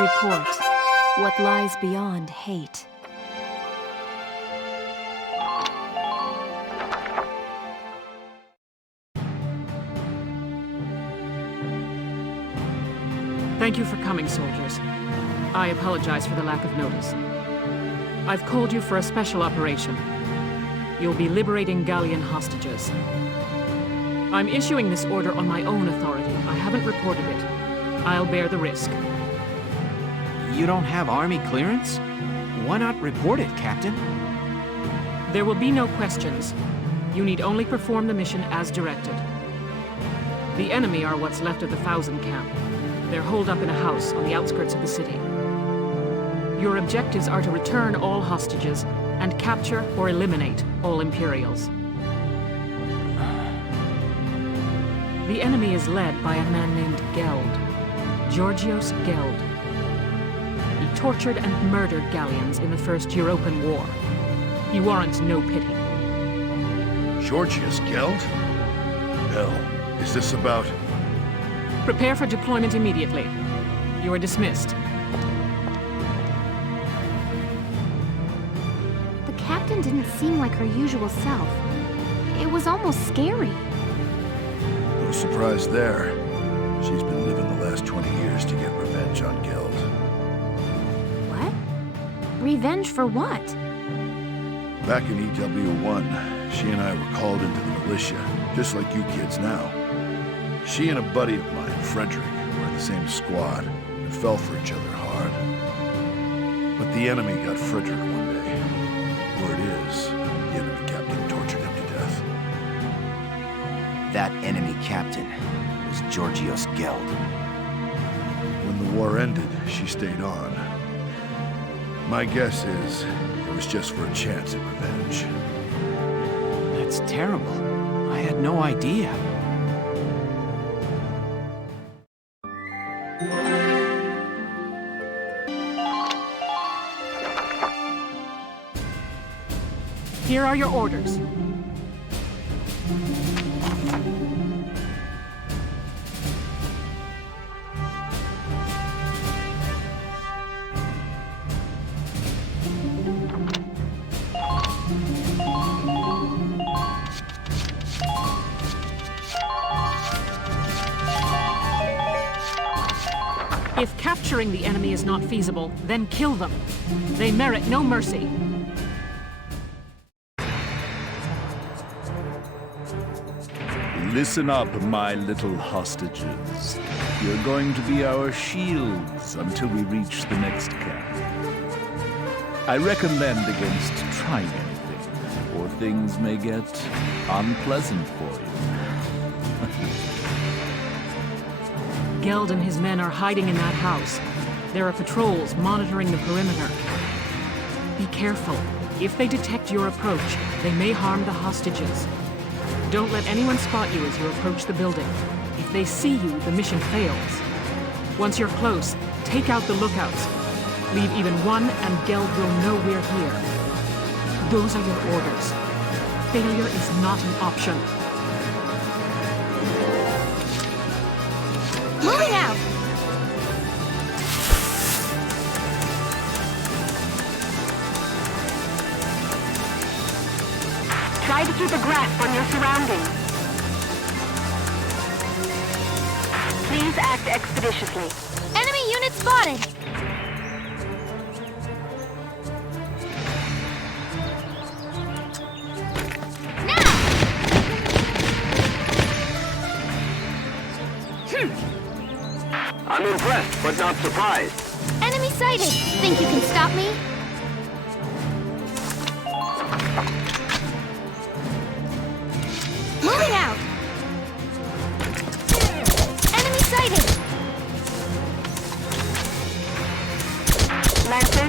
Report what lies beyond hate. Thank you for coming, soldiers. I apologize for the lack of notice. I've called you for a special operation. You'll be liberating Gallian hostages. I'm issuing this order on my own authority. I haven't reported it. I'll bear the risk. You don't have army clearance? Why not report it, Captain? There will be no questions. You need only perform the mission as directed. The enemy are what's left of the Thousand Camp. They're holed up in a house on the outskirts of the city. Your objectives are to return all hostages and capture or eliminate all Imperials. The enemy is led by a man named Geld, Georgios Geld. He tortured and murdered Gallians in the First European War. He warrants no pity. Georgios Geld? Hell, is this about... Prepare for deployment immediately. You are dismissed. The captain didn't seem like her usual self. It was almost scary. No surprise there. She's been living the last 20 years to get revenge on Geld. What? Revenge for what? Back in EW1, she and I were called into the militia, just like you kids now. She and a buddy of mine, Frederick, were in the same squad and fell for each other hard. But the enemy got Frederick one day. Word is, the enemy captain tortured him to death. That enemy captain was Georgios Geld. When the war ended, she stayed on. My guess is it was just for a chance at revenge. That's terrible. I had no idea. Here are your orders. If capturing the enemy is not feasible, then kill them. They merit no mercy. Listen up, my little hostages. You're going to be our shields until we reach the next camp. I recommend against trying anything, or things may get unpleasant for you. Geld and his men are hiding in that house. There are patrols monitoring the perimeter. Be careful. If they detect your approach, they may harm the hostages. Don't let anyone spot you as you approach the building. If they see you, the mission fails. Once you're close, take out the lookouts. Leave even one, and Geld will know we're here. Those are your orders. Failure is not an option. Moving out! Try to keep a grasp on your surroundings. Please act expeditiously. Enemy unit spotted! I'm impressed, but not surprised. Enemy sighted! Think you can stop me? Moving out! Enemy sighted! Lancer,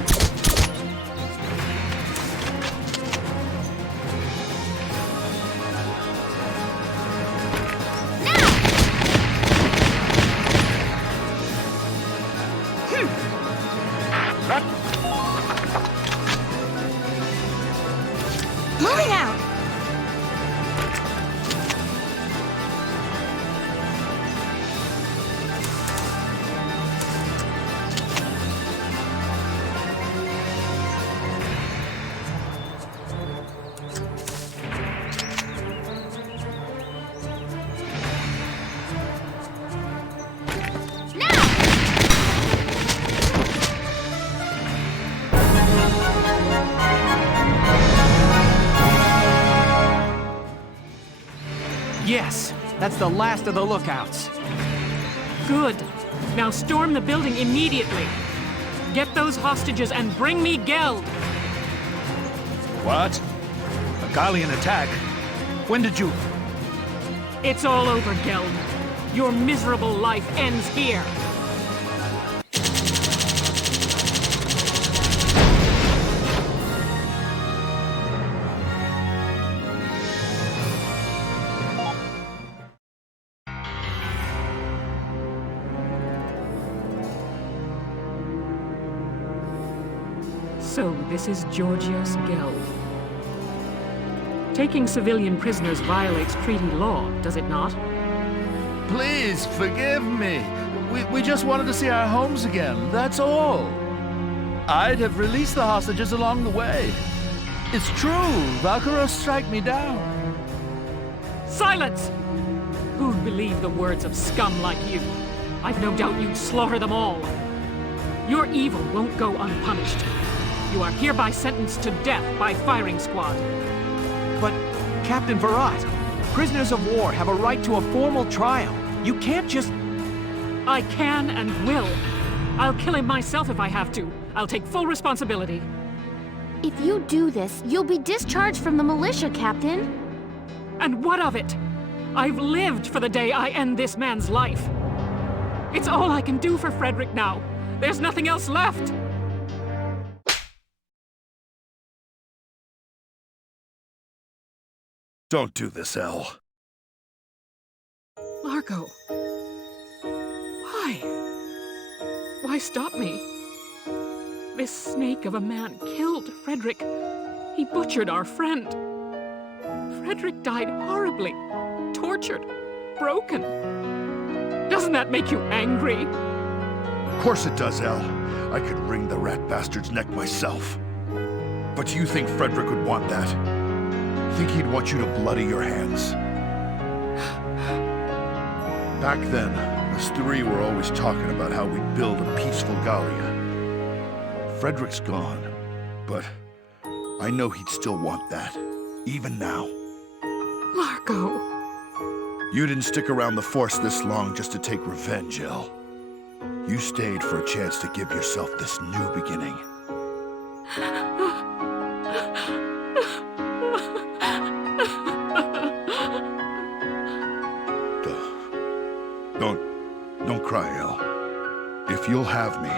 Moving out! Yes, that's the last of the lookouts. Good. Now storm the building immediately. Get those hostages and bring me Geld. What? A Gallian attack? When did you... It's all over, Geld. Your miserable life ends here. So, this is Georgios Geld. Taking civilian prisoners violates treaty law, does it not? Please, forgive me. We just wanted to see our homes again, that's all. I'd have released the hostages along the way. It's true, Valkyria strike me down. Silence! Who'd believe the words of scum like you? I've no doubt you'd slaughter them all. Your evil won't go unpunished. You are hereby sentenced to death by firing squad. But, Captain Varrot, prisoners of war have a right to a formal trial. You can't just... I can and will. I'll kill him myself if I have to. I'll take full responsibility. If you do this, you'll be discharged from the militia, Captain. And what of it? I've lived for the day I end this man's life. It's all I can do for Frederick now. There's nothing else left. Don't do this, Elle. Largo. Why? Why stop me? This snake of a man killed Frederick. He butchered our friend. Frederick died horribly, tortured, broken. Doesn't that make you angry? Of course it does, Elle. I could wring the rat bastard's neck myself. But you think Frederick would want that? Think he'd want you to bloody your hands? Back then, us three were always talking about how we'd build a peaceful Gallia. Frederick's gone, but I know he'd still want that, even now. Largo. You didn't stick around the Force this long just to take revenge, Elle. You stayed for a chance to give yourself this new beginning. Don't cry, Elle. If you'll have me,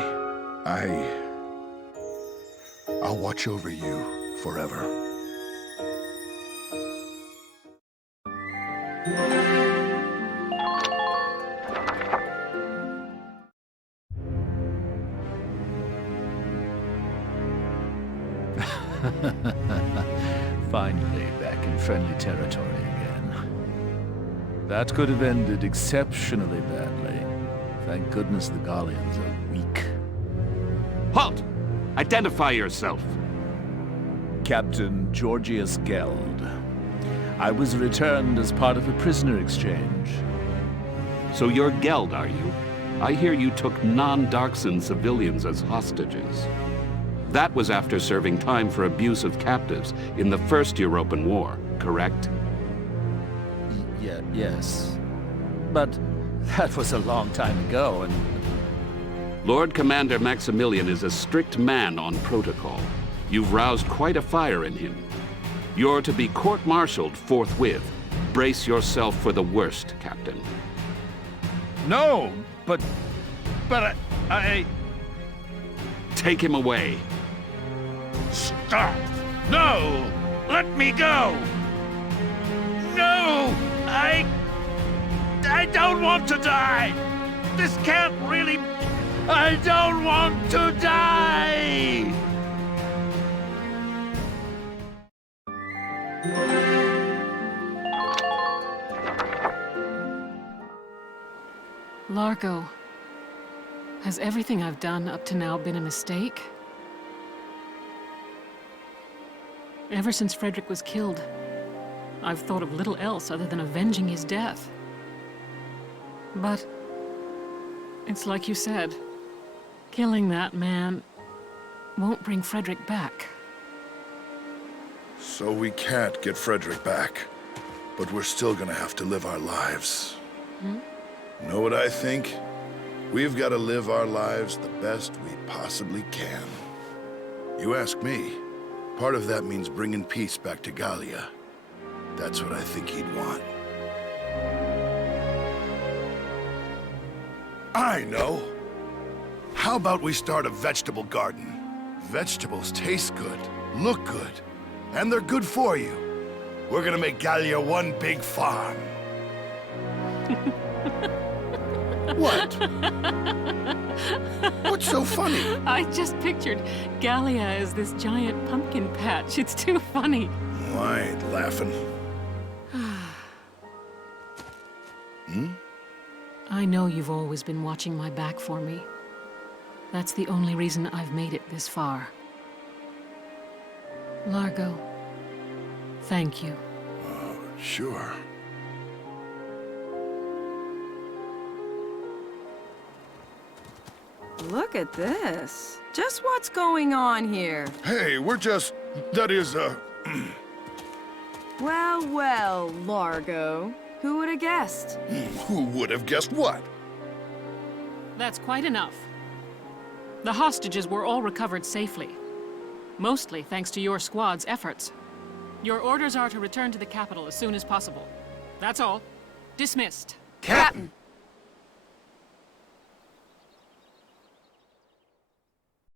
I'll watch over you forever. Finally, back in friendly territory again. That could have ended exceptionally badly. Thank goodness the Gallians are weak. Halt! Identify yourself. Captain Georgios Geld. I was returned as part of a prisoner exchange. So you're Geld, are you? I hear you took non-Darkson civilians as hostages. That was after serving time for abuse of captives in the First European War, correct? Yes. But that was a long time ago, and... Lord Commander Maximilian is a strict man on protocol. You've roused quite a fire in him. You're to be court-martialed forthwith. Brace yourself for the worst, Captain. No, but I... Take him away. Stop! No! Let me go! No! I don't want to die! This can't really... I don't want to die! Largo, has everything I've done up to now been a mistake? Ever since Frederick was killed, I've thought of little else other than avenging his death. But it's like you said, killing that man won't bring Frederick back. So we can't get Frederick back. but we're still gonna have to live our lives. Know what I think? We've got to live our lives the best we possibly can. You ask me, part of that means bringing peace back to Gallia. That's what I think he'd want. I know. How about we start a vegetable garden? Vegetables taste good, look good, and they're good for you. We're gonna make Gallia one big farm. What? What's so funny? I just pictured Gallia as this giant pumpkin patch. It's too funny. Well, I ain't laughing. I know you've always been watching my back for me. That's the only reason I've made it this far. Largo, thank you. Sure. Look at this. Just what's going on here? Hey, we're just... that is, Well, well, Largo. Who would have guessed? Who would have guessed what? That's quite enough. The hostages were all recovered safely. Mostly thanks to your squad's efforts. Your orders are to return to the capital as soon as possible. That's all. Dismissed. Captain!